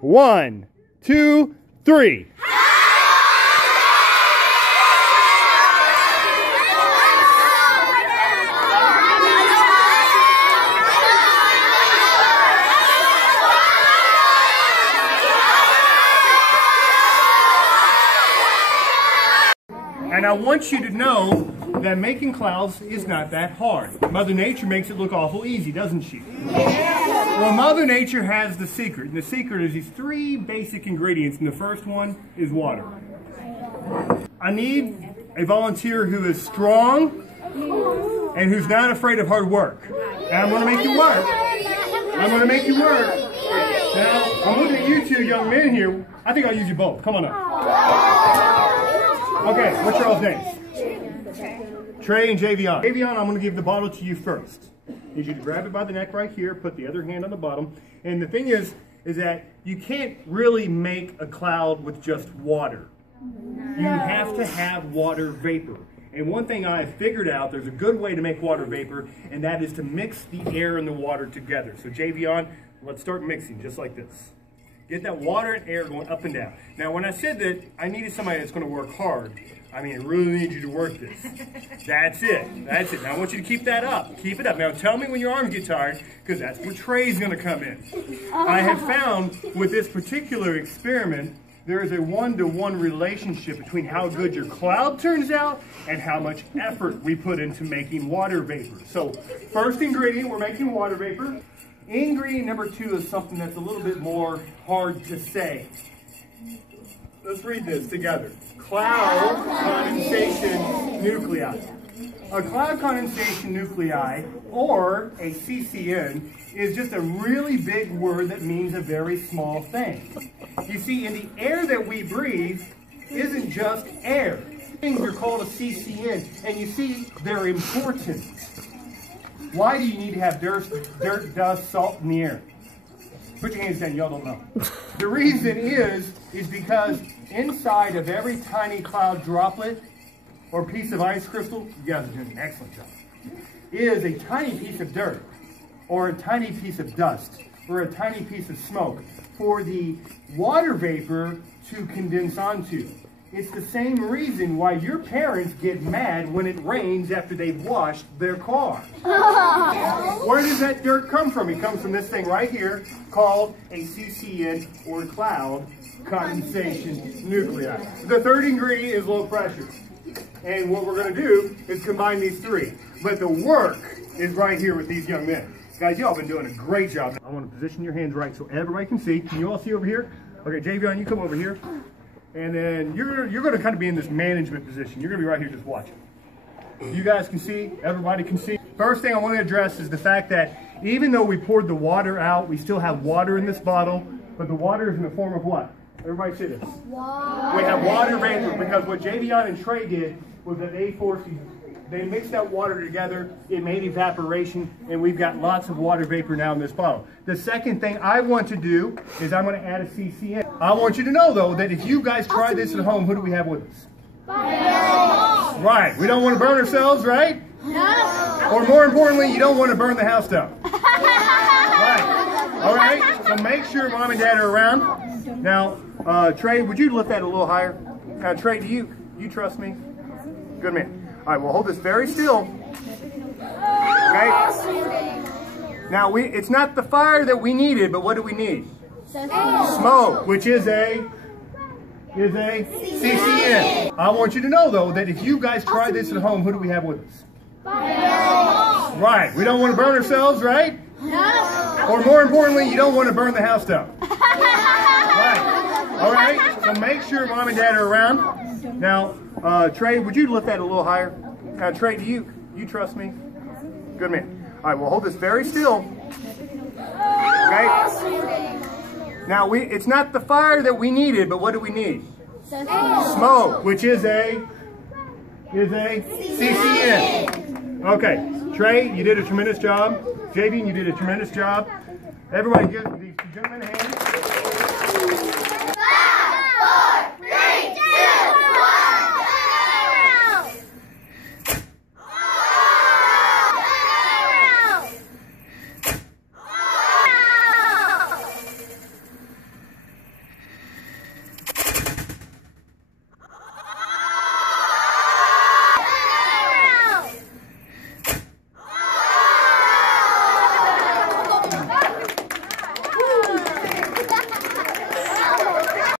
1, 2, 3. And I want you to know that making clouds is not that hard. Mother Nature makes it look awful easy, doesn't she? Yeah. Well, Mother Nature has the secret. And the secret is these 3 basic ingredients. And the first one is water. I need a volunteer who is strong and who's not afraid of hard work. And I'm going to make you work. I'm going to make you work. Now, I'm looking at you 2 young men here. I think I'll use you both. Come on up. Okay, what's your all's names? Trey and Javion. Javion, I'm going to give the bottle to you first. I need you to grab it by the neck right here, put the other hand on the bottom. And the thing is that you can't really make a cloud with just water. You have to have water vapor. And one thing I figured out, there's a good way to make water vapor, and that is to mix the air and the water together. So Javion, let's start mixing just like this. Get that water and air going up and down. Now, when I said that I needed somebody that's going to work hard, I mean, I really need you to work this. That's it. That's it. Now, I want you to keep that up. Keep it up. Now, tell me when your arms get tired, because that's where Trey's going to come in. I have found with this particular experiment, there is a 1-to-1 relationship between how good your cloud turns out and how much effort we put into making water vapor. So, first ingredient, we're making water vapor. Ingredient number 2 is something that's a little bit more hard to say. Let's read this together. Cloud condensation nuclei. A cloud condensation nuclei, or a CCN, is just a really big word that means a very small thing. You see, in the air that we breathe isn't just air. Things are called a CCN, and you see, they're important. Why do you need to have dirt, dust, salt in the air? Put your hands down, y'all don't know. The reason is because inside of every tiny cloud droplet or piece of ice crystal, you guys are doing an excellent job, is a tiny piece of dirt or a tiny piece of dust or a tiny piece of smoke for the water vapor to condense onto. It's the same reason why your parents get mad when it rains after they've washed their car. Where does that dirt come from? It comes from this thing right here called a CCN, or cloud condensation nuclei. The third ingredient is low pressure. And what we're going to do is combine these 3. But the work is right here with these young men. Guys, y'all been doing a great job. I want to position your hands right so everybody can see. Can you all see over here? Okay, Javion, you come over here. And then you're going to kind of be in this management position. You're going to be right here just watching. You guys can see, everybody can see. First thing I want to address is the fact that even though we poured the water out, we still have water in this bottle, but the water is in the form of what? Everybody see this. Water. We have water vapor because what Javion and Trey did was that they mixed that water together, it made evaporation, and we've got lots of water vapor now in this bottle. The second thing I want to do is I'm going to add a CCN. I want you to know, though, that if you guys try this at home, who do we have with us? Fire. Right. We don't want to burn ourselves, right? No. Or more importantly, you don't want to burn the house down. Right. All right? So make sure Mom and Dad are around. Now, Trey, would you lift that a little higher? Now, Trey, do you trust me? Good man. All right, we'll hold this very still. Okay? Now, it's not the fire that we needed, but what do we need? Smoke, which is a CCN. I want you to know, though, that if you guys try this at home, who do we have with us? Fire. Right. We don't want to burn ourselves, right? No. Or more importantly, you don't want to burn the house down. Right. All right? So make sure Mom and Dad are around. Now, Trey, would you lift that a little higher? Now, Trey, do you trust me? Good man. All right, we'll hold this very still. Okay? Now, it's not the fire that we needed, but what do we need? Smoke, which is a CCN. Okay, Trey, you did a tremendous job. Javion, you did a tremendous job. Everybody give these gentlemen a hand.